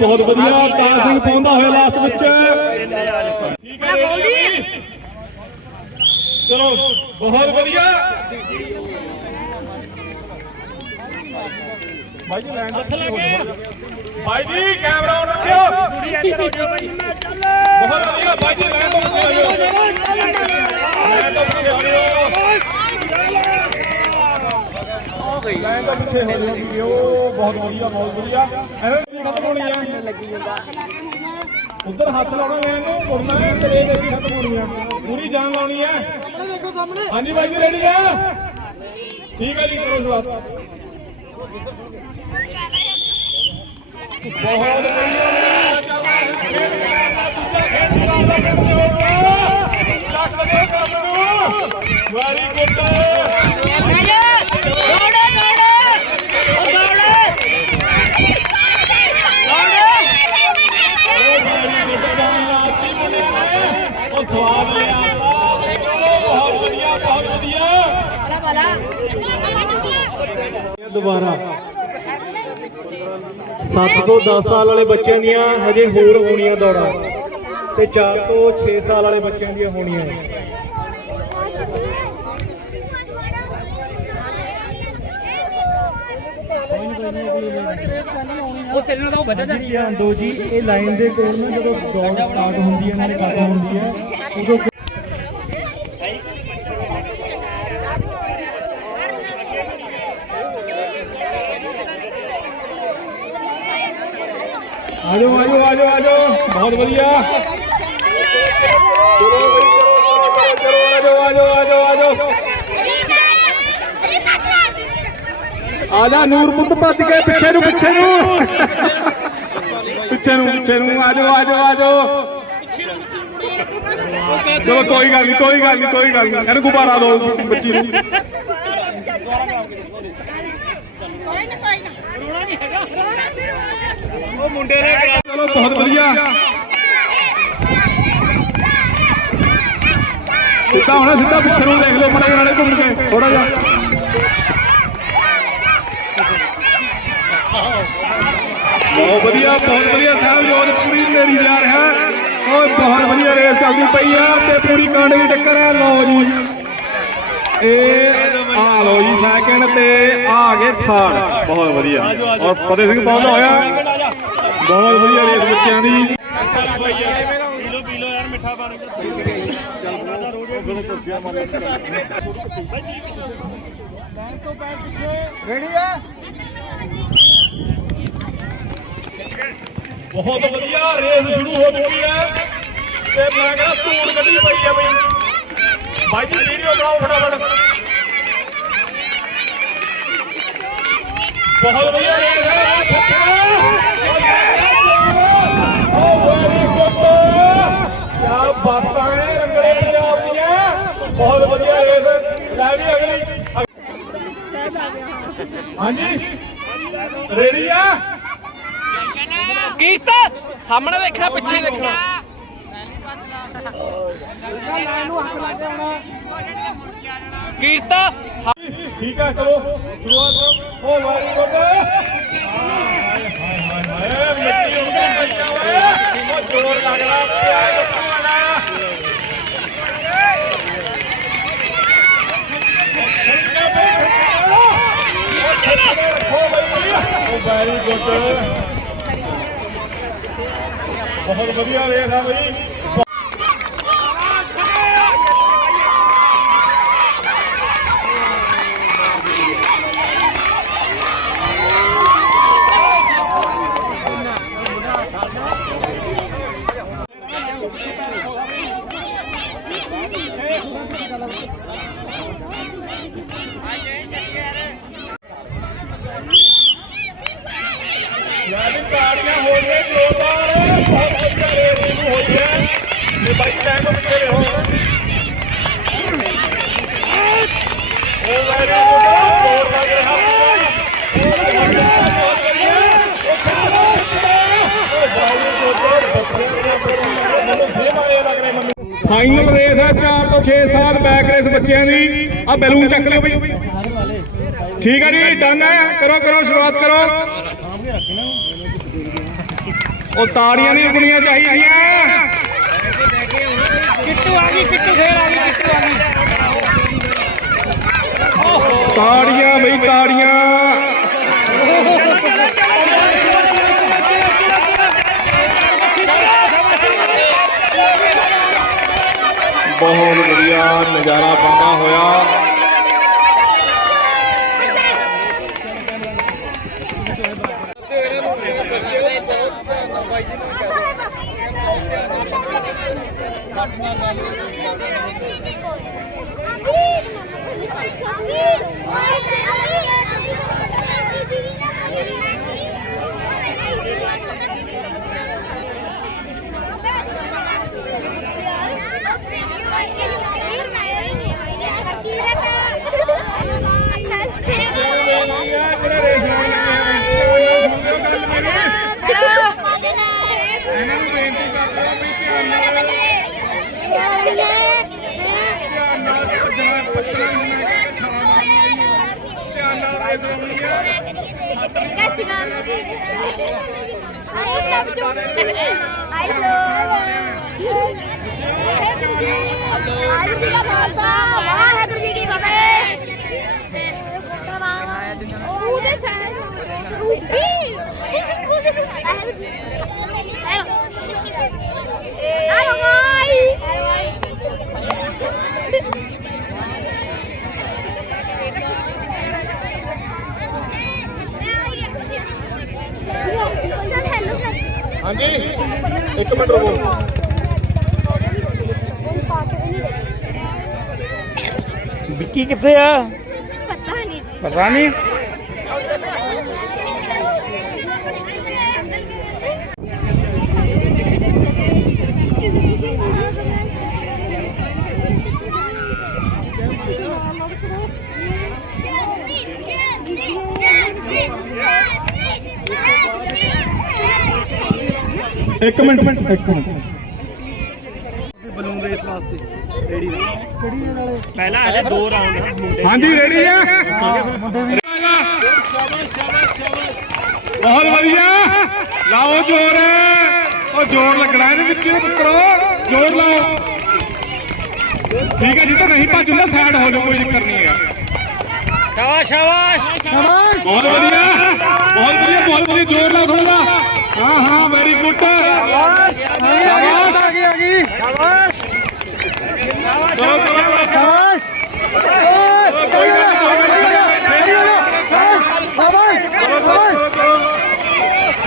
ਬਹੁਤ ਵਧੀਆ ਦਾਸ ਸਿੰਘ ਪਾਉਂਦਾ ਹੋਇਆ ਲਾਸਟ ਵਿੱਚ। ਠੀਕ ਹੈ ਜੀ ਚਲੋ ਬਹੁਤ ਵਧੀਆ। ਬਾਈ ਜੀ ਲਾਈਨ ਦੇ ਪਿੱਛੇ ਹੋ ਜਾਓ। ਬਾਈ ਜੀ ਕੈਮਰਾ ਆਨ ਰੱਖਿਓ। ਬਹੁਤ ਵਧੀਆ ਬਾਈ ਜੀ ਲਾਈਨ ਤੋਂ ਪਿੱਛੇ ਹੋ ਜਾਓ। ਲਾਈਨ ਤੋਂ ਪਿੱਛੇ ਹੋ ਜਾਓ। ਬਹੁਤ ਵਧੀਆ ਬਹੁਤ ਵਧੀਆ। ਖਤਮ ਹੋਣੀ ਆ। ਲੱਗੀ ਜਾਂਦਾ ਉਧਰ ਹੱਥ ਲਾਉਣਾ ਲੈਣ ਨੂੰ ਮੁੜਨਾ ਹੈ ਤੇ ਇਹ ਦੇਖੀ ਖਤਮ ਹੋਣੀ ਆ। ਪੂਰੀ ਜਾਨ ਲਾਉਣੀ ਹੈ ਸਾਹਮਣੇ ਦੇਖੋ ਸਾਹਮਣੇ ਹਾਂਜੀ ਬਾਈ ਜੀ ਰੈਡੀ ਆ? ਠੀਕ ਹੈ ਜੀ, ਕਰੋ ਸ਼ੁਰੂਆਤ। ਬਹੁਤ ਵਧੀਆ ਵੈਰੀ ਗੁੱਡ ਉਹ ਸਵਾਦ ਲਿਆ। ਬਹੁਤ ਵਧੀਆ ਬਹੁਤ ਵਧੀਆ। ਦੁਬਾਰਾ। 7 ਤੋਂ 10 ਸਾਲ ਵਾਲੇ ਬੱਚਿਆਂ ਦੀਆਂ ਹਜੇ ਹੋਰ ਹੋਣੀਆਂ ਦੌੜਾਂ ਤੇ 4 ਤੋਂ 6 ਸਾਲ ਵਾਲੇ ਬੱਚਿਆਂ ਦੀਆਂ ਹੋਣੀਆਂ। ਉਹ ਤੇਰੇ ਨਾਲ ਤਾਂ ਉਹ ਵੱਧਦਾ ਜੀ ਧਿਆਨ ਦਿਓ ਜੀ ਇਹ ਲਾਈਨ ਦੇ ਕੋਲ ਨਾ ਜਦੋਂ ਦੌੜ ਸਟਾਰਟ ਹੁੰਦੀ ਹੈ ਇਹਨਾਂ ਦੀ ਖਤਮ ਹੁੰਦੀ ਹੈ ਉਦੋਂ ਆਜੋ ਆਜੋ ਆਜੋ ਆਜੋ। ਬਹੁਤ ਵਧੀਆ। ਚਲੋ ਬਈ ਚਲੋ ਚਲੋ, ਆਜੋ ਆਜੋ ਆਜੋ ਆਜੋ। ਆ ਜਾ ਨੂਰ ਪੁੱਤ ਭੱਜ ਕੇ ਪਿੱਛੇ ਨੂੰ ਪਿੱਛੇ ਨੂੰ। ਪਿੱਛੇ ਨੂੰ ਪਿੱਛੇ ਨੂੰ। ਆ ਜਾਓ ਆ ਜਾਓ ਆ ਜਾਓ ਚਲੋ ਕੋਈ ਗੱਲ ਨਹੀਂ ਕੋਈ ਗੱਲ ਨਹੀਂ ਕੋਈ ਗੱਲ ਨਹੀਂ ਇਹਨੂੰ ਗੁਬਾਰਾ ਦਿਓ ਬੱਚੀ ਨੂੰ। ਉਹ ਮੁੰਡੇ ਨੇ ਚਲੋ ਬਹੁਤ ਵਧੀਆ। ਸਿੱਧਾ ਹੋਣਾ ਸਿੱਧਾ ਪਿੱਛੇ ਨੂੰ ਦੇਖ ਲਓ ਮੜੇ ਨਾਲੇ ਘੁੰਮ ਕੇ ਥੋੜਾ ਜਿਹਾ। ਬਹੁਤ ਵਧੀਆ ਬਹੁਤ ਵਧੀਆ ਸਾਹਿਬ ਜੋਤ ਪੂਰੀ ਮੇਰੀ ਜਾ ਰਿਹਾ ਓਏ ਬਹੁਤ ਵਧੀਆ ਰੇਸ ਚੱਲਦੀ ਪਈ ਆ ਤੇ ਪੂਰੀ ਕਾਂਡ ਦੀ ਟੱਕਰ ਆ ਲਓ ਜੀ। ਇਹ ਆ ਲਓ ਜੀ ਸੈਕਿੰਡ ਤੇ ਆ ਗਏ ਥਰਡ ਬਹੁਤ ਵਧੀਆ। ਔਰ ਫਤਿਹ ਸਿੰਘ ਪਾਉਂਦਾ ਹੋਇਆ। ਬਹੁਤ ਵਧੀਆ ਰੇਸ ਬੱਚਿਆਂ ਦੀ। ਪੀਲੋ ਪੀਲੋ ਯਾਰ ਮਿੱਠਾ ਪਾਣੀ ਰੈਡੀ ਆ? ਬਹੁਤ ਵਧੀਆ ਰੇਸ ਸ਼ੁਰੂ ਹੋ ਚੁੱਕੀ ਹੈ। ਤੇ ਮੈਂ ਕਹਿੰਦਾ ਧੂੜ ਕੱਢੀ ਪਈ ਹੈ ਬਈ। ਬਾਈ ਜੀ ਵੀਡੀਓ ਬਣਾਓ ਫਟਾਫਟ। ਬਹੁਤ ਵਧੀਆ ਰੇਸ ਹੈ ਆ ਓ ਵੈਰੀ ਗੁੱਡ ਕੀ ਬਾਤਾਂ ਹੈ ਰੰਗਰੇ ਪੰਜਾਬ ਦੀਆਂ। ਬਹੁਤ ਵਧੀਆ ਰੇਸ ਲੈ ਵੀ ਅਗਲੀ। ਹਾਂਜੀ। ਰੇੜੀ ਆ? ਕੀਰਤ ਸਾਹਮਣੇ ਦੇਖਣਾ ਪਿੱਛੇ ਦੇਖਣਾ ਕੀਰਤ ਠੀਕ ਹੈ ਚਲੋ। ਸ਼ੁਰੂਆਤ ਕਰੋ। ਓ ਵੈਰੀ ਗੁੱਡ ਹਾਏ ਹਾਏ ਹਾਏ ਮਿੱਟੀ ਉੱਤੇ ਪਈਆ ਓਏ ਉਹ ਜ਼ੋਰ ਲੱਗਦਾ ਪਿਆ ਲੋਕਾਂ ਵਾਲਾ ਵੈਰੀ ਗੁੱਡ ਬਹੁਤ ਵਧੀਆ ਰੇਸ ਆ ਬਈ। ਲੈ ਵੀ ਤਾੜੀਆਂ ਹੋ ਗਈਆਂ ਜੋਰਦਾਰ ਬਹੁਤ ਵਧੀਆ ਰੇਸ ਸ਼ੁਰੂ ਹੋਈ ਹੈ ਤੇ ਬਾਈ ਟਾਈਮ ਪਿੱਛੇ ਫਾਈਨਲ ਰੇਸ ਹੈ 4 ਤੋਂ 6 ਸਾਲ ਬੈਕ ਰੇਸ ਬੱਚਿਆਂ ਦੀ। ਆ ਬੈਲੂਨ ਚੱਕ ਲਿਓ ਬਈ। ਠੀਕ ਹੈ ਜੀ ਡਨ ਹੈ ਕਰੋ ਕਰੋ ਸ਼ੁਰੂਆਤ ਕਰੋ। ਉਹ ਤਾੜੀਆਂ ਨਹੀਂ ਰੁਕਣੀਆਂ ਚਾਹੀਦੀਆਂ। ਕਿੱਟੂ ਆ ਗਈ ਕਿੱਟੂ ਫੇਰ ਆ ਗਈ ਕਿੱਟੂ ਆ ਗਈ। ਤਾੜੀਆਂ ਬਈ ਤਾੜੀਆਂ। ਬਹੁਤ ਵਧੀਆ ਨਜ਼ਾਰਾ ਬਣਦਾ ਹੋਇਆ ਜਿਹੜਾ ਰੇਸ ਲਾਉਣ ਲੱਗੇ ਆ ਗੱਲ ਮੇਰੀ ਇਹਨਾਂ ਨੂੰ ਬੇਨਤੀ ਕਰਦੇ ਆ ਵੀ ਧਿਆਨ ਨਾਲ ਧਿਆਨ ਨਾਲ ਭੱਜਣਾ ਪੱਟਣਾ ਨਹੀਂ ਹੈ ਛਾਂ ਮਾਰਨੀ ਹੈ ਧਿਆਨ ਨਾਲ ਰੇਸ ਲਾਉਣੀ ਹੈ ਵਾਹਿਗੁਰੂ ਜੀ ਕੀ ਫਤਿਹ ਉਹਦੇ ਸਹਿਜ ਰੂਪੀ ਉਹਦੇ ਰੂਪੀ ਆਲੋ ਮਾਈ ਚੱਲ ਹੈਲੋ ਹਾਂਜੀ। ਇੱਕ ਮਿੰਟ ਰੁਕੋ। ਵਿੱਕੀ ਕਿੱਥੇ ਆ? ਪਤਾ ਨਹੀਂ ਜੀ। ਪਤਾ ਨਹੀਂ ਇੱਕ ਮਿੰਟ ਇੱਕ ਮਿੰਟ। ਬਲੂਨ ਰੇਸ ਵਾਸਤੇ? ਰੈਡੀ ਪਹਿਲਾਂ ਹਲੇ ਦੋ ਰਾਉਂਡ ਮੁੰਡੇ ਹਾਂਜੀ ਰੈਡੀ ਆ। ਬਹੁਤ ਵਧੀਆ। ਲਾਓ ਜ਼ੋਰ। ਉਹ ਜ਼ੋਰ ਲੱਗਣਾ ਇਹਦੇ ਵਿੱਚ ਪੁੱਤਰੋ। ਜ਼ੋਰ ਲਾਓ। ਠੀਕ ਹੈ ਜੀ ਤਾਂ ਨਹੀਂ ਭੱਜੂਗਾ ਸਾਈਡ ਹੋ ਜਾਓ ਕੋਈ ਚੱਕਰ ਨਹੀਂ ਹੈਗਾ। ਸ਼ਾਬਾਸ਼ ਸ਼ਾਬਾਸ਼। ਬਹੁਤ ਵਧੀਆ। ਬਹੁਤ ਵਧੀਆ ਬਹੁਤ ਵਧੀਆ। ਜ਼ੋਰ ਲਾਓ ਥੋੜਾ ਹਾਂ ਹਾਂ ਵੈਰੀ ਗੁੱਡ ਸ਼ਾਬਾਸ਼। ਸ਼ਾਬਾਸ਼। ਆ ਗਈ ਆ ਗਈ। ਸ਼ਾਬਾਸ਼। ਚਲੋ ਚਲੋ ਸ਼ਾਬਾਸ਼। ਕੋਈ ਗੱਲ ਨਹੀਂ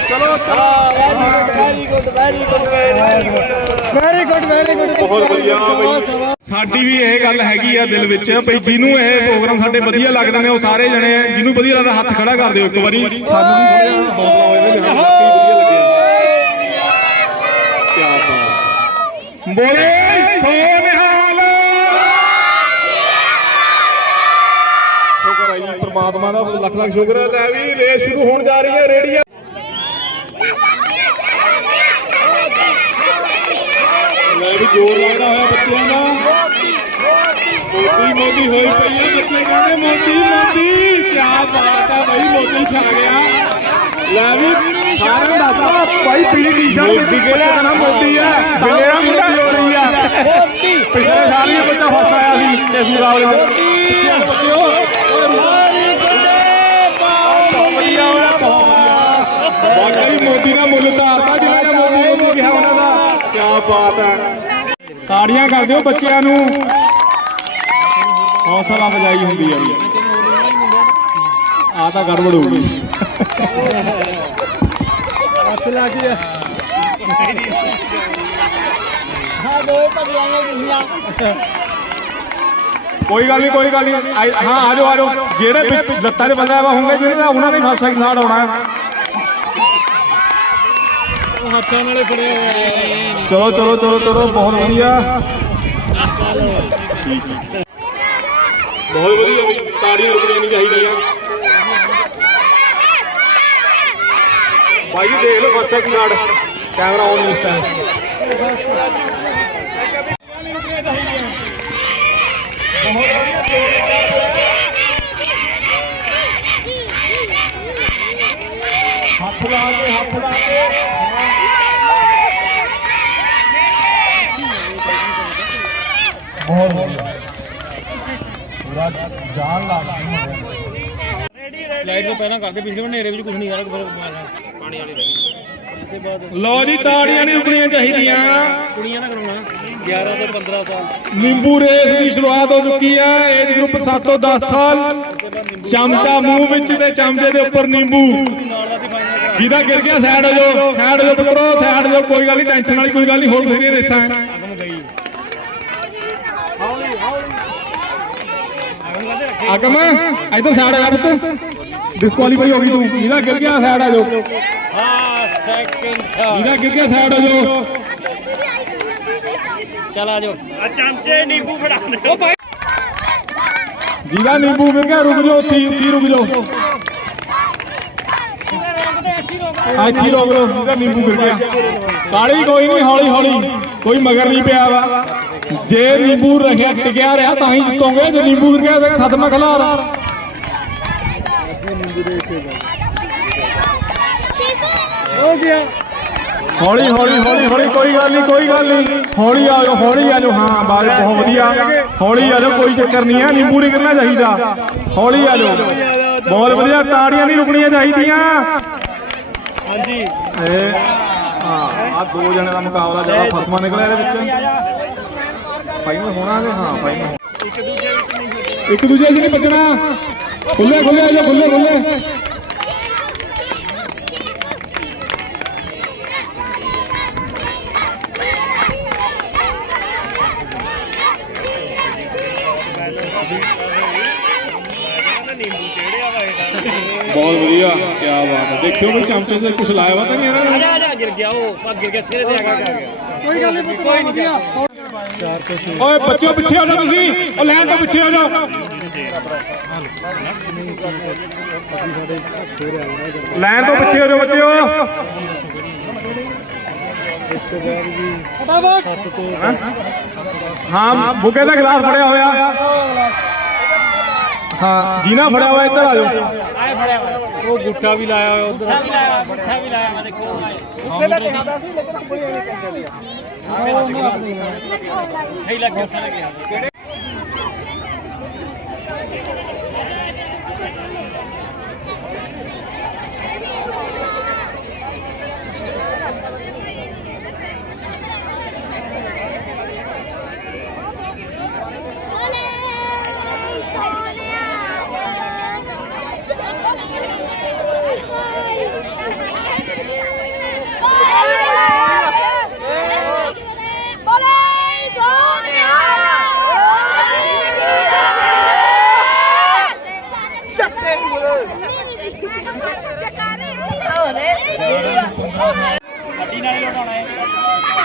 ਚਲੋ ਚਲੋ। Very good very good very good very good ਬਹੁਤ ਵਧੀਆ ਬਈ। ਸਾਡੀ ਵੀ ਇਹ ਗੱਲ ਹੈਗੀ ਆ ਦਿਲ ਵਿੱਚ ਬਈ ਜਿਹਨੂੰ ਇਹ ਪ੍ਰੋਗਰਾਮ ਸਾਡੇ ਵਧੀਆ ਲੱਗਦੇ ਨੇ ਉਹ ਸਾਰੇ ਜਣੇ ਜਿਹਨੂੰ ਵਧੀਆ ਲੱਗਦਾ ਹੱਥ ਖੜਾ ਕਰ ਦਿਓ ਇੱਕ ਵਾਰੀ। ਸਾਨੂੰ ਵੀ ਥੋੜਾ ਹੌਸਲਾ ਹੋਵੇ ਵੀ ਹਾਂ ਵਾਕਈ ਵਧੀਆ ਲੱਗਿਆ ਕੀ ਬਾਤ ਬੋਲੇ ਸੋ ਨਿਹਾਲ ਸ਼ੁਕਰ ਹੈ ਜੀ, ਪ੍ਰਮਾਤਮਾ ਦਾ ਲੱਖ ਲੱਖ ਸ਼ੁਕਰ ਹੈ ਲੈ ਵੀ, ਰੇਸ ਸ਼ੁਰੂ ਹੋਣ ਜਾ ਰਹੀ ਹੈ ਰੇਡੀ ਲੈ ਵੀ, ਜੋਰ ਲੱਗਦਾ ਹੋਇਆ ਬੱਚਿਆਂ ਦਾ। ਮੋਦੀ ਮੋਦੀ ਹੋਈ ਪਈ ਹੈ ਬੱਚੇ ਕਹਿੰਦੇ, ਮੋਦੀ ਮੋਦੀ। ਕੀ ਬਾਤ ਹੈ ਬਈ, ਮੋਦੀ ਛਾ ਗਿਆ। ਲੈ ਵੀ ਸਾਰਿਆਂ ਦਾ ਦੱਸਦਾ ਭਾਈ ਪੀਲੀ ਟੀ-ਸ਼ਰਟ ਮੋਦੀ ਕੇ ਨਾ ਮੋਦੀ ਹੈ। ਬਿਲੇਰਾ ਮੁੰਡਾ ਹੋ ਰਹੀ ਆ। ਮੋਦੀ। ਪਿਛਲੇ ਸਾਲ ਇਹ ਬੱਚਾ ਫਸਟ ਆਇਆ ਸੀ ਇਸ ਮੁਕਾਬਲੇ ਵਿੱਚ ਬੱਚਿਓ ਓਏ ਮਾਰੀ ਗੱਡੇ ਪਾਓ ਵਧੀਆ ਹੋਇਆ ਬਹੁਤ ਵਧੀਆ ਵਾਕਈ ਮੋਦੀ ਦਾ ਮੁੱਲ ਤਾਰਤਾ ਜਿਹਨਾਂ ਨੇ ਮੋਦੀ ਮੋਦੀ ਕਿਹਾ ਉਹਨਾਂ ਦਾ। ਕੀ ਬਾਤ ਹੈ। ਤਾੜੀਆਂ ਕਰ ਦਿਓ ਬੱਚਿਆਂ ਨੂੰ। ਹੌਸਲਾ ਵਜਾਈ ਹੁੰਦੀ ਹੈ ਵੀ। ਆ ਤਾਂ ਗੜਬੜ ਹੋ ਗਈ। ਹੱਥ ਲਾ ਕੇ ਹਾਂ ਦੋ ਪਗਲਾਈਆਂ ਦੁਨੀਆ ਕੋਈ ਗੱਲ ਨਹੀਂ, ਕੋਈ ਗੱਲ ਨਹੀਂ। ਆਈ- ਹਾਂ, ਆ ਜਾਓ ਆ ਜਾਓ। ਜਿਹੜੇ ਪਿੱਛੇ ਲੱਤਾਂ 'ਚ ਬੰਦਾ ਹੋਣਗੇ ਜਿਹੜੇ ਦਾ ਉਹਨਾਂ ਨੇ ਫਸਟ ਸੈਕਿੰਡ ਆਉਣਾ ਹੈ। ਹੱਥਾਂ ਨਾਲੇ ਫੜੇ ਹੋਏ ਚਲੋ ਚਲੋ ਚਲੋ ਚਲੋ, ਬਹੁਤ ਵਧੀਆ। ਬਹੁਤ ਵਧੀਆ ਵੀ ਤਾੜੀਆਂ ਰੁਕਣੀਆਂ ਨਹੀਂ ਚਾਹੀਦੀਆਂ। ਭਾਈ ਜੀ ਦੇਖ ਲਓ first second third camera on ਇਸ ਟਾਈਮ ਬਹੁਤ ਵਧੀਆ ਦੋ ਹੱਥ ਲਾ ਕੇ ਹੱਥ ਲਾ ਕੇ ਬਹੁਤ ਵਧੀਆ ਪੂਰਾ ਜਾਨ ਲਾ ਕੇ ਲਾਈਟ ਤੋਂ ਪਹਿਲਾਂ ਕਰਦੇ ਪਿਛਲੇ ਹਨੇਰੇ ਵਿੱਚ ਲਓ ਜੀ ਤਾੜੀਆਂ ਨਹੀਂ ਰੁਕਣੀਆਂ ਚਾਹੀਦੀਆਂ। ਕੁੜੀਆਂ ਦਾ ਕਰਾਉਣਾ। 11 ਤੋਂ 15 ਸਾਲ। ਨਿੰਬੂ ਰੇਸ ਦੀ ਸ਼ੁਰੂਆਤ ਹੋ ਚੁੱਕੀ ਹੈ ਏਜ ਗਰੁੱਪ 7 ਤੋਂ 10 ਸਾਲ। ਚਮਚਾ ਮੂੰਹ ਵਿੱਚ ਤੇ ਚਮਚੇ ਦੇ ਉੱਪਰ ਨਿੰਬੂ। ਜਿਹਦਾ ਗਿਰ ਗਿਆ ਸਾਈਡ ਹੋ ਜਾਓ ਸਾਈਡ ਹੋ ਜਾਓ ਪੁੱਤਰੋ ਸਾਈਡ ਹੋ ਜਾਓ ਕੋਈ ਗੱਲ ਨਹੀਂ ਟੈਨਸ਼ਨ ਵਾਲੀ ਕੋਈ ਗੱਲ ਨਹੀਂ ਹੋਰ ਬਥੇਰੀਆਂ ਰੇਸਾਂ। ਅਗਮ ਇੱਧਰ ਸਾਈਡ ਆ ਜਾ ਪੁੱਤ। ਡਿਸਕੁਆਲੀਫਾਈ ਹੋ ਗਈ ਤੂੰ। ਜਿਹਦਾ ਗਿਰ ਗਿਆ ਸਾਈਡ ਆ ਜਾਓ। ਹਾਂ ਸੈਕਿੰਡ ਥਰਡ ਜਿਹਦਾ ਗਿਰ ਗਿਆ ਸਾਈਡ ਹੋ ਜਾਓ? ਚਲ ਆ ਜਾਓ। ਆ ਚਮਚੇ ਨਿੰਬੂ ਫੜਾ ਦੇ। ਉਹ ਭਾਈ। ਜਿਹਦਾ ਨਿੰਬੂ ਗਿਰ ਗਿਆ ਰੁਕ ਜਾਓ ਉੱਥੇ ਉੱਥੇ ਰੁਕ ਜਾਓ। ਆ ਇੱਥੇ ਹੀ ਰੋਕ ਲਓ ਜਿਹਦਾ ਨਿੰਬੂ ਗਿਰ ਗਿਆ। ਕਾਲੀ ਕੋਈ ਨਹੀਂ ਹੌਲੀ ਹੌਲੀ। ਕੋਈ ਮਗਰ ਨਹੀਂ ਪਿਆ ਵਾ। ਜੇ ਨਿੰਬੂ ਰੱਖਿਆ ਟਿਕਿਆ ਰਿਹਾ ਤਾਂ ਹੀ ਜਿੱਤੋਗੇ ਜੇ ਨਿੰਬੂ ਗਿਰ ਗਿਆ ਤਾਂ ਖਤਮ ਖਲਾਰ। ਹੋ ਗਿਆ। ਹੌਲੀ ਹੌਲੀ ਹੌਲੀ ਹੌਲੀ ਕੋਈ ਗੱਲ ਨਹੀਂ ਕੋਈ ਗੱਲ ਨਹੀਂ। ਹੌਲੀ ਆ ਜਾਓ ਹੌਲੀ ਆ ਜਾਓ। ਹਾਂ ਬਾਜ ਬਹੁਤ ਵਧੀਆ। ਹੌਲੀ ਆ ਜਾਓ ਕੋਈ ਚੱਕਰ ਨਹੀਂ ਹੈ ਨਿੰਬੂ ਨਹੀਂ ਕਰਨਾ ਚਾਹੀਦਾ। ਹੌਲੀ ਆ ਜਾਓ। ਬਹੁਤ ਵਧੀਆ ਤਾੜੀਆਂ ਨਹੀਂ ਰੁਕਣੀਆਂ ਚਾਹੀਦੀਆਂ। ਹਾਂਜੀ। ਇਹ ਹਾਂ ਆ ਦੋ ਜਣੇ ਦਾ ਮੁਕਾਬਲਾ ਜ਼ਿਆਦਾ ਫਸਮਾ ਨਿਕਲਿਆ ਇਹਦੇ ਵਿੱਚ। ਫਾਈਨਲ ਹੋਣਾ ਕਿ ਹਾਂ ਫਾਈਨਲ ਇੱਕ ਦੂਜੇ 'ਚ ਨਹੀਂ ਵੱਜਣਾ। ਖੁੱਲੇ ਖੁੱਲੇ ਆ ਜਾਓ ਖੁੱਲੇ ਖੁੱਲੇ। ਚਮਚੇ 'ਚ ਕੁਝ ਲਾਇਆ ਵਾ ਤਾਂ ਨਹੀਂ ਇਹਨਾਂ ਆ ਨੇ ਜਾ ਆ ਜਾ ਗਿਰ ਗਿਆ ਉਹ ਆ ਗਿਰ ਗਿਆ ਸਿਰੇ ਤੇ ਆ ਗਿਆ। ਕੋਈ ਗੱਲ ਨਹੀਂ ਕੋਈ ਨਹੀਂ ਗਿਆ ਓਏ ਬੱਚਿਓ ਪਿੱਛੇ ਹੋ ਜਾਓ ਤੁਸੀਂ। ਉਹ ਲੈਣ ਤੋਂ ਪਿੱਛੇ ਹੋ ਜਾਓ। ਲੈਣ ਤੋਂ ਪਿੱਛੇ ਹੋ ਜਾਓ ਬੱਚਿਓ। ਹੈਂ? ਹਾਂ ਬੁੱਗੇ ਦਾ ਗਲਾਸ ਫੜਿਆ ਹੋਇਆ। ਹਾਂ ਜੀਨਾ ਫੜਿਆ ਹੋਇਆ ਇੱਧਰ ਆ ਜਾਓ। ਆਏ ਫੜਿਆ ਉਹ ਗੁੱਠਾ ਵੀ ਲਾਇਆ ਹੋਇਆ ਉਧਰ। ਵੀ ਲਾਇਆ ਗੁੱਠਾ ਵੀ ਲਾਇਆ ਮੈਂ ਦੇਖੋ। ਉੱਤੇ ਲੈ ਕੇ ਆਂਦਾ ਸੀ ਲੇਕਿਨ ਕੁੜੀ ਨੇ ਕਹਿੰਦੇ ਲਿਆ ਠਈ ਲੱਗ ਗੁੱਠਾ ਲੈ ਕੇ ਆ ਗੱਡੀ ਨਾਲ ਹੀ ਲਟਾਉਣਾ ਹੈ।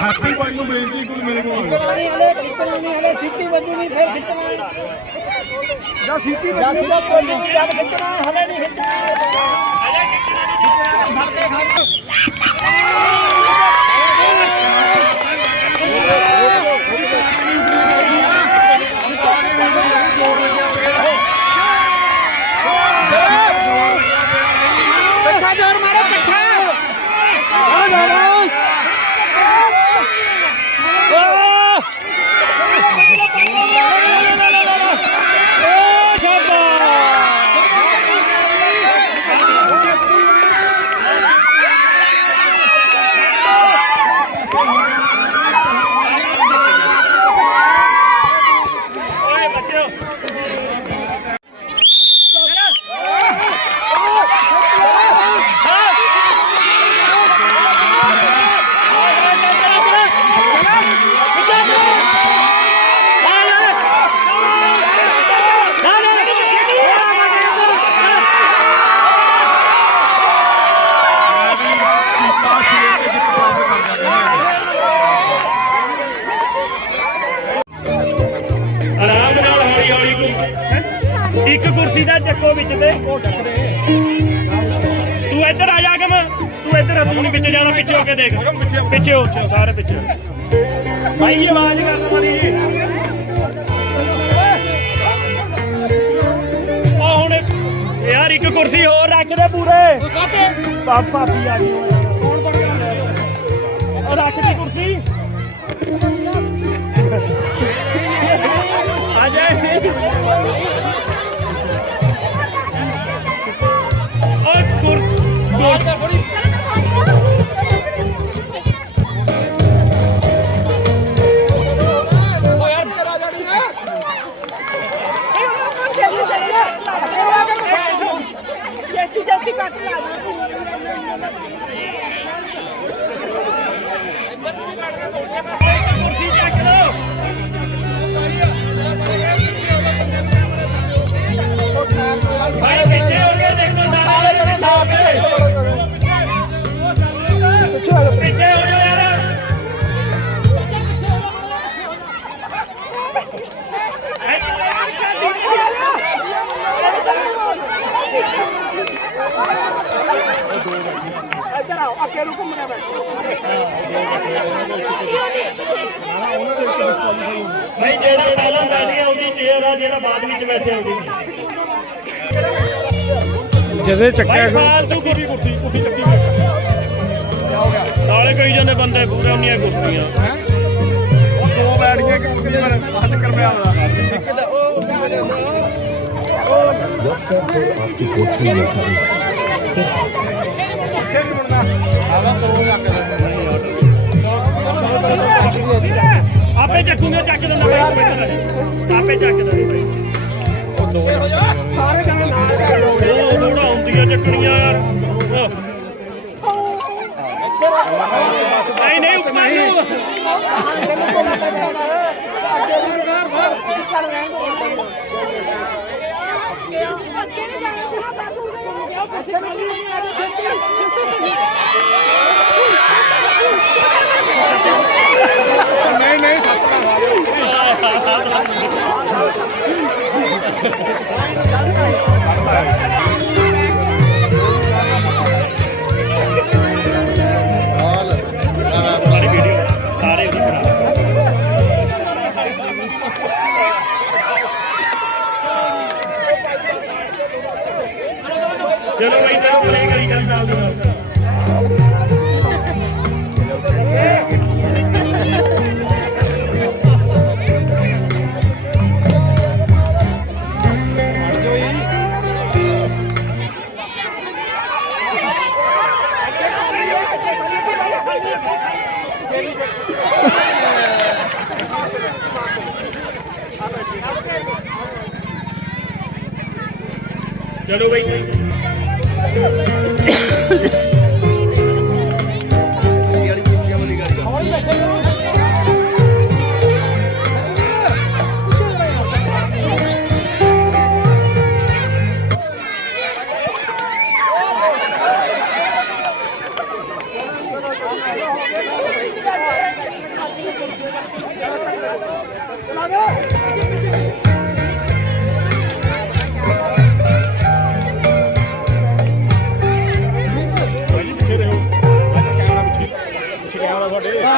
ਹੈਪੀ ਬਾਈ ਨੂੰ ਬੇਨਤੀ ਕੋਈ ਮੇਰੇ ਕੋਲ। ਆ ਨਹੀਂ ਹਲੇ ਖਿੱਚਣਾ ਨਹੀਂ ਹਲੇ ਸਿੱਟੀ ਵੱਜੂ ਨਹੀਂ ਫਿਰ ਖਿੱਚਣਾ ਜਾਂ ਸਿੱਟੀ ਵੱਜੂ ਜਾਂ ਕੋਈ ਨਹੀਂ ਜਦ ਖਿੱਚਣਾ ਹਲੇ ਨਹੀਂ ਖਿੱਚਣਾ ਇਕੱਠਾ ਚੱਕਦੇ ਪੂਰੇ ਪਾਪਾ ਵੀ ਆ ਗਈ ਕੌਣ ਬਣ ਗਿਆ ਉਹ ਰੱਖ ਦੀ ਕੁਰਸੀ ਆ ਜਾਏ ਓਏ ਕੁਰ ਕੁਰਸੀ ਜਦੇ ਚੱਕਿਆ ਕਰੋ ਫਾਲਤੂ ਕੁਰਸੀ ਕੁਰਸੀ ਕੁਰਸੀ ਚੱਕੀ ਨਾਲੇ ਕਹੀ ਜਾਂਦੇ ਬੰਦੇ ਪੂਰੇ ਉਹਨੀਆਂ ਕੁਰਸੀਆਂ ਦੋ ਬੈਠ ਗਏ ਕਿ ਮੁੱਕ ਜਣ ਆ ਚੱਕਰ ਪਿਆ ਉਹਦਾ ਇੱਕ ਤਾਂ ਉਹ आपकी पोस्टिंग में खड़ी ਪਿੱਛੇ ਨਹੀਂ ਮੁੜਨਾ ਆਵਾ ਕਰੋ ਜਾ ਕੇ ਆਪੇ ਚੱਕੂਗੇ ਚੱਕ ਦਿੰਦਾ ਬਾਈ ਬੈਠਾ ਰਹੇ ਆਪੇ ਚੱਕ ਦਿੰਦਾ ਸਾਰੇ ਜਣੇ ਨਾਲ ਜਾ ਲੋ ਨਹੀਂ ਚਲੋ ਭਾਈ ਚਲੋ ਪਲੇ ਕਰੀ ਚੱਲ ਨਾਲ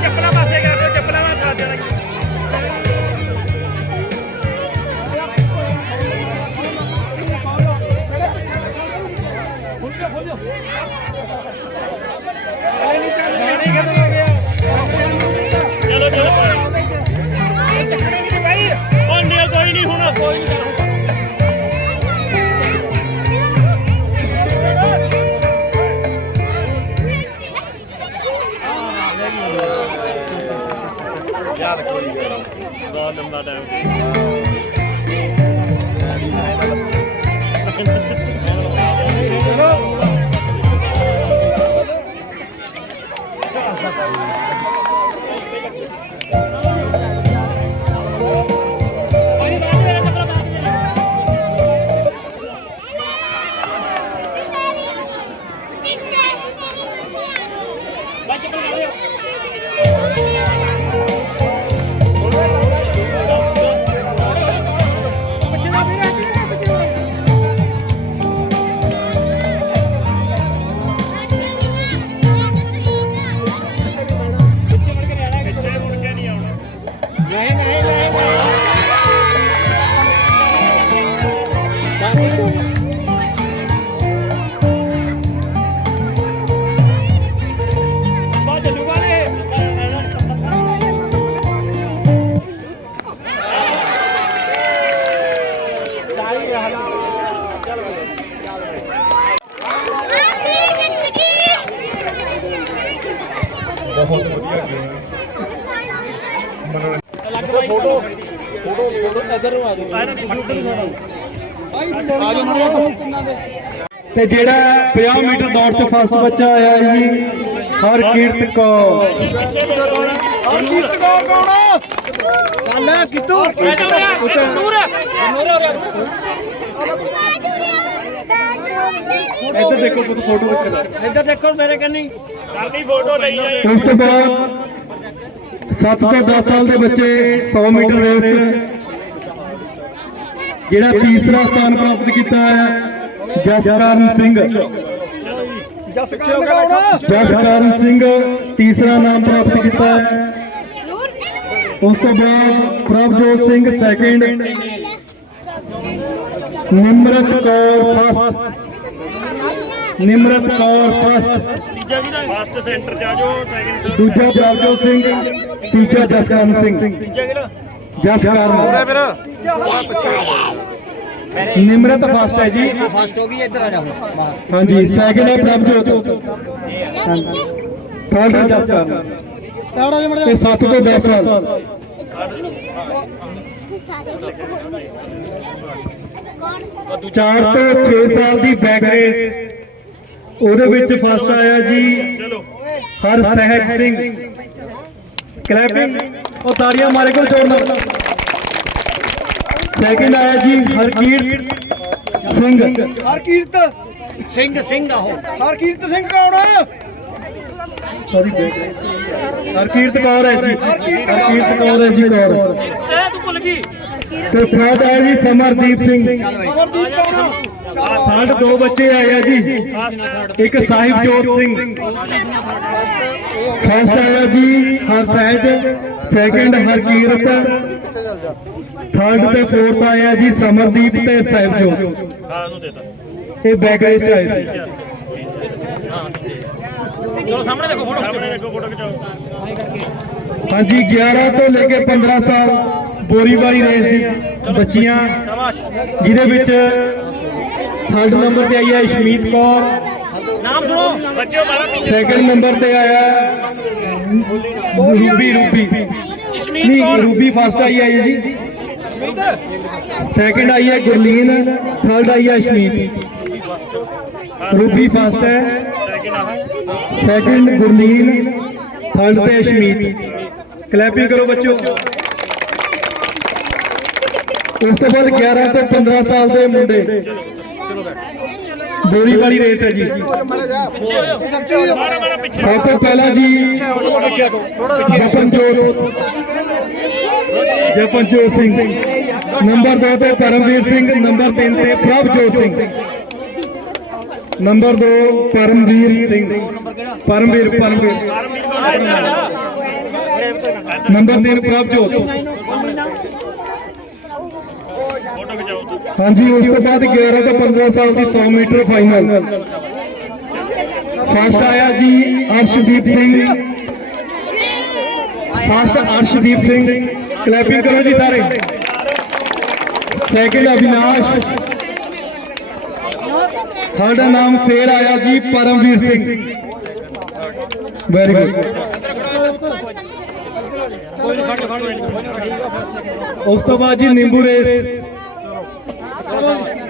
ਚੱਪਲਾਂ ਪਾਸੇ ਕਰ ਦਿਓ ਚੱਪਲਾਂ ਮੈਂ ਖਾ ਦੇਣਾ ਚਲੋ ਚਲੋ ਚੱਕਣੇ ਨਹੀਂ ਭਾਈ ਉਹ ਨਹੀਂ ਕੋਈ ਨਹੀਂ ਹੁਣ ਕੋਈ ਨਹੀਂ ਬਹੁਤ ਬਹੁਤ ਵਧੀਆ ਗੇਮ ਫੋਟੋ ਫੋਟੋ ਫੋਟੋ ਇਧਰ ਨੂੰ ਆ ਜਾਓ। ਤੇ ਜਿਹੜਾ 50 ਮੀਟਰ ਦੌੜ 'ਚ ਫਸਟ ਬੱਚਾ ਆਇਆ ਹੈ ਜੀ ਹਰਕੀਰਤ ਕੌਰ। ਚੱਲ ਕਿਤੋਂ ਇੱਧਰ ਦੇਖੋ ਪੁੱਤ ਫੋਟੋ ਖਿੱਚਦਾ ਇੱਧਰ ਦੇਖੋ ਮੇਰੇ ਕੰਨੀ। ਉਸ ਤੋਂ ਬਾਅਦ 7 ਤੋਂ 10 ਸਾਲ ਦੇ ਬੱਚੇ 100 ਮੀਟਰ ਰੇਸ 'ਚ। ਜਿਹੜਾ ਤੀਸਰਾ ਸਥਾਨ ਪ੍ਰਾਪਤ ਕੀਤਾ ਹੈ ਜਸਕਰਨ ਸਿੰਘ। ਜਸਕਰਨ ਸਿੰਘ ਤੀਸਰਾ ਨਾਮ ਪ੍ਰਾਪਤ ਕੀਤਾ ਹੈ। ਉਸ ਤੋਂ ਬਾਅਦ Prabhjot Singh second Nimrat Kaur first Nimrat Kaur first ਤੀਜਾ ਕਿਹਦਾ ਫਸਟ ਸੈਂਟਰ ਜਾ ਜੋ ਸੈਕਿੰਡ ਦੂਜਾ ਪ੍ਰਭਜੋਤ ਸਿੰਘ ਤੀਜਾ ਜਸਕਰਨ ਸਿੰਘ। ਤੀਜਾ ਕਿਹੜਾ ਜਸਕਰਨ। ਵੀਰ। ਨਿਮਰਤ ਫਸਟ ਹੈ ਜੀ। ਫਸਟ ਹੋ ਗਈ ਇੱਧਰ ਆ ਜਾ ਬਾਹਰ ਹਾਂਜੀ ਸੈਕਿੰਡ ਹੈ ਪ੍ਰਭਜੋਤ। ਹਾਂਜੀ ਥਰਡ ਹੈ ਜਸਕਰਨ। ਤੇ 7 ਤੋਂ 10 ਸਾਲ। ਚਾਰ ਤੋਂ 6 ਸਾਲ ਦੀ ਬੈਕ ਰੇਸ ਉਹਦੇ ਵਿੱਚ ਫਸਟ ਆਇਆ ਜੀ ਹਰ ਸਹਿਜ ਸਿੰਘ। ਕਲੈਪਿੰਗ ਉਹ ਤਾੜੀਆਂ ਮਾਰੇ ਕੋਲ ਜੋਰ ਨਾਲ ਸੈਕਿੰਡ ਆਇਆ ਜੀ ਹਰਕੀਰਤ ਸਿੰਘ। ਹਰਕੀਰਤ। ਸਿੰਘ ਸਿੰਘ ਆਹੋ ਹਰਕੀਰਤ ਸਿੰਘ ਕੌਣ sorry back race Harkirat Kaur ਹੈ ਜੀ। ਹਰਕੀਰਤ ਕੌਰ। ਹੈ ਜੀ ਕੌਰ। ਤੇ ਤੂੰ ਭੁੱਲ ਗਈ ਤੇ ਥਰਡ ਆਇਆ ਜੀ ਸਮਰਦੀਪ ਸਿੰਘ। ਅਮਰਦੀਪ ਕੌਣ ਥਰਡ ਦੋ ਬੱਚੇ ਆਏ ਆ ਜੀ। ਇੱਕ ਸਾਹਿਬ ਜੋਤ ਸਿੰਘ। ਫਸਟ ਆਇਆ ਜੀ Harsahaj second Harkirat third ਤੇ ਫੋਰਥ ਆਇਆ ਜੀ ਸਮਰਦੀਪ ਤੇ ਸਾਹਿਬ ਜੋਤ ਹਾਂ ਨੂੰ ਦੇਤਾ ਇਹ ਬੈਕ ਰੇਸ ਚ ਆਏ ਸੀ। ਚਲੋ ਸਾਹਮਣੇ ਦੇਖੋ ਫੋਟੋ ਸਾਹਮਣੇ ਦੇਖੋ ਫੋਟੋ ਖਿਚਾਓ। ਹਾਂਜੀ 11 ਤੋਂ ਲੈ ਕੇ 15 ਸਾਲ ਬੋਰੀਵਾਲੀ ਰੇਸ ਦੀ ਬੱਚੀਆਂ ਜਿਹਦੇ ਵਿੱਚ ਥਰਡ ਨੰਬਰ ਤੇ ਆਈ ਹੈ ਇਸ਼ਮੀਤ ਕੌਰ ਨਾਮ ਸੁਣੋ ਬੱਚਿਓ ਮਾਰਾ ਪਿੱਛੇ ਸੈਕਿੰਡ ਨੰਬਰ ਤੇ ਆਇਆ ਰੂਬੀ ਰੂਬੀ ਇਸ਼ਮੀਤ ਨਹੀਂ ਕੌਰ ਰੂਬੀ ਫਸਟ ਆਈ ਹੈ ਜੀ ਸੈਕਿੰਡ ਆਈ ਹੈ ਗੁਰਲੀਨ ਥਰਡ ਆਈ ਹੈ ਅਸ਼ਮੀਤ ਰੂਬੀ ਫਸਟ ਹੈ ਸੈਕਿੰਡ ਆਹ ਸੈਕਿੰਡ ਗੁਰਲੀਨ ਥਰਡ ਤੇ ਅਸ਼ਮੀਤ ਕਲੈਪਿੰਗ ਕਰੋ ਬੱਚੋ ਉਸ ਤੋਂ ਬਾਅਦ 11 ਤੋਂ 15 ਸਾਲ ਦੇ ਮੁੰਡੇ ਬੋਰੀ ਵਾਲੀ ਰੇਸ ਹੈ ਜੀ। ਸਭ ਤੋਂ ਪਹਿਲਾਂ ਜੀ ਜਪਨਜੋਤ। ਜਪਨਜੋਤ ਸਿੰਘ। ਨੰਬਰ 2 ਤੇ ਪਰਮਵੀਰ ਸਿੰਘ ਨੰਬਰ 3 ਤੇ Prabhjot Singh. Number 2 Paramvir Singh. Paramvir Paramvir. Number 3 Prabhjot. Photo ਖਿਚਾਓ ਹਾਂਜੀ ਉਸ ਤੋਂ ਬਾਅਦ 11 ਤੋਂ 15 ਸਾਲ ਦੀ 100 ਮੀਟਰ ਫਾਈਨਲ ਫਸਟ ਆਇਆ ਜੀ ਅਰਸ਼ਦੀਪ ਸਿੰਘ। ਫਸਟ ਅਰਸ਼ਦੀਪ ਸਿੰਘ। ਕਲੈਪਿੰਗ ਕਰੋ ਜੀ ਸਾਰੇ। ਸੈਕਿੰਡ ਅਵਿਨਾਸ਼ ਥਰਡ ਨਾਮ ਫੇਰ ਆਇਆ ਜੀ ਪਰਮਵੀਰ ਸਿੰਘ। ਵੈਰੀ ਗੁੱਡ ਉਸ ਤੋਂ ਬਾਅਦ ਜੀ ਨਿੰਬੂ ਰੇਸ।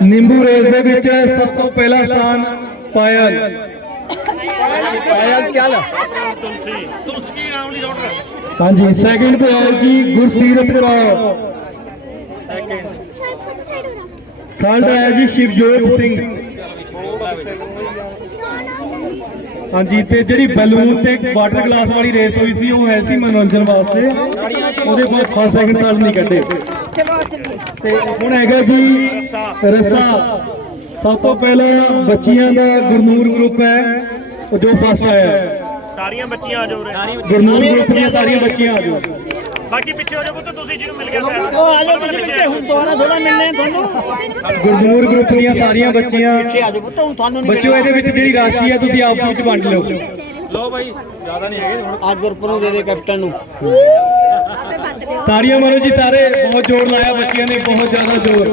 ਨਿੰਬੂ ਰੇਸ ਦੇ ਵਿੱਚ ਸਭ ਤੋਂ ਪਹਿਲਾ ਸਥਾਨ ਪਾਇਆ ਚੱਲ ਤੁਲਸੀ ਰਾਮ ਦੀ ਰੋਡ ਹਾਂਜੀ ਸੈਕਿੰਡ ਤੇ ਆਇਆ ਜੀ ਗੁਰਸੀਰਤ ਕੌਰ। ਥਰਡ ਆਇਆ ਜੀ ਸ਼ਿਵਜੋਤ ਸਿੰਘ। ਹਾਂਜੀ ਤੇ ਜਿਹੜੀ ਬਲੂਨ ਤੇ ਵਾਟਰ ਗਲਾਸ ਵਾਲੀ ਰੇਸ ਹੋਈ ਸੀ ਉਹ ਹੈ ਸੀ ਮਨੋਰੰਜਨ ਵਾਸਤੇ। ਉਹਦੇ ਬਾਅਦ ਫਸਟ ਸੈਕਿੰਡ ਥਰਡ ਨਹੀਂ ਕੱਢੇ। ਤੇ ਹੁਣ ਹੈਗਾ ਜੀ ਰਸਾ। ਸਭ ਤੋਂ ਪਹਿਲਾਂ ਬੱਚੀਆਂ ਦਾ ਗੁਰਨੂਰ ਗਰੁੱਪ ਹੈ ਉਹ ਜੋ ਫਸਟ ਆਇਆ। ਸਾਰੀਆਂ ਬੱਚੀਆਂ ਆ ਜਾਓ ਗੁਰਨੂਰ ਗਰੁੱਪ ਦੀਆਂ ਸਾਰੀਆਂ ਬੱਚੀਆਂ ਆ ਜਾਓ। ਬਾਕੀ ਪਿੱਛੇ ਹੋ ਜਾਓ ਪੁੱਤ ਤੁਸੀਂ ਜਿਹਨੂੰ ਮਿਲ ਗਿਆ ਸਾਰਾ ਉਹ ਆ ਜਾਓ ਤੁਸੀਂ ਪਿੱਛੇ ਹੁਣ ਦੁਬਾਰਾ ਥੋੜਾ ਮਿਲਨੇ ਤੁਹਾਨੂੰ। ਗੁਰਨੂਰ ਗਰੁੱਪ ਦੀਆਂ ਸਾਰੀਆਂ ਬੱਚੀਆਂ ਪਿੱਛੇ ਆ ਜਾਓ ਪੁੱਤ ਹੁਣ ਤੁਹਾਨੂੰ ਨਹੀਂ ਬੱਚਿਓ ਇਹਦੇ ਵਿੱਚ ਜਿਹੜੀ ਰਾਸ਼ੀ ਹੈ ਤੁਸੀਂ ਆਪਸ ਵਿੱਚ ਵੰਡ ਲਿਓ। ਲੋ ਬਾਈ ਜ਼ਿਆਦਾ ਨਹੀਂ ਹੈਗੇ ਹੁਣ। ਆ ਗੁਰਪ ਨੂੰ ਦੇ ਦੇ ਕੈਪਟਨ ਨੂੰ। ਤਾੜੀਆਂ ਮਾਰੋ ਜੀ ਸਾਰੇ ਬਹੁਤ ਜ਼ੋਰ ਲਾਇਆ ਬੱਚਿਆਂ ਨੇ ਬਹੁਤ ਜ਼ਿਆਦਾ ਜ਼ੋਰ।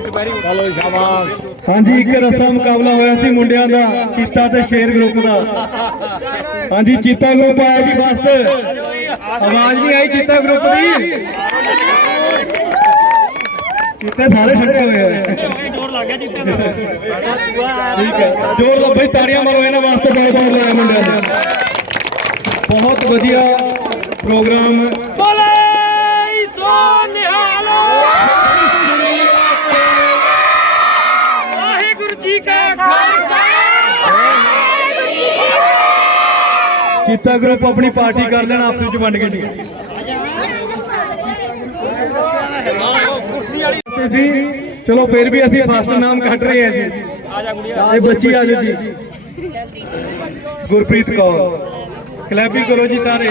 ਚਲੋ ਸ਼ਾਬਾਸ਼। ਹਾਂਜੀ ਇੱਕ ਰਸਾ ਮੁਕਾਬਲਾ ਹੋਇਆ ਸੀ ਮੁੰਡਿਆਂ ਦਾ ਚੀਤਾ ਤੇ ਸ਼ੇਰ ਗਰੁੱਪ ਦਾ। ਹਾਂਜੀ ਚੀਤਾ ਗਰੁੱਪ ਆਇਆ ਜੀ ਫਸਟ ਆਵਾਜ਼ ਨਹੀਂ ਆਈ ਚੀਤਾ ਗਰੁੱਪ ਦੀ। ਚੀਤੇ ਸਾਰੇ ਛੱਡੇ ਹੋਏ ਆ। ਜ਼ੋਰ ਲੱਗ ਗਿਆ ਜਿੱਤੇ ਦਾ ਠੀਕ ਹੈ। ਜ਼ੋਰ ਲਓ ਬਈ ਤਾੜੀਆਂ ਮਾਰੋ ਇਹਨਾਂ ਵਾਸਤੇ ਬਹੁਤ ਬਹੁਤ ਲਾਇਆ ਮੁੰਡਿਆਂ ਨੇ। ਬਹੁਤ ਵਧੀਆ ਪ੍ਰੋਗਰਾਮ ਬੋਲੇ ਸੋ ਨਿਹਾਲ ਵਾਹਿਗੁਰੂ ਜੀ ਕਾ ਖਾਲਸਾ ਚੀਤਾ ਗਰੁੱਪ ਆਪਣੀ ਪਾਰਟੀ ਕਰ ਲੈਣ ਆਪਸ ਵਿੱਚ ਵੰਡ ਕੇ ਜੀ ਚਲੋ ਫਿਰ ਵੀ ਅਸੀਂ ਫਸਟ ਨਾਮ ਕੱਢ ਰਹੇ ਹਾਂ ਜੀ। ਆ ਜਾ ਗੁੜੀਆ ਇਹ ਬੱਚੀ ਆ ਜੀ। ਗੁਰਪ੍ਰੀਤ ਕੌਰ। ਕਲੈਪੀ ਕਰੋ ਜੀ ਸਾਰੇ।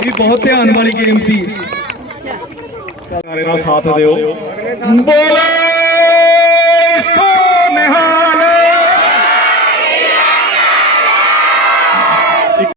ਇਹ ਬਹੁਤ ਧਿਆਨ ਵਾਲੀ ਗੇਮ ਸੀ। ਸਾਰੇ ਦਾ ਸਾਥ ਦਿਓ। ਬੋਲੇ!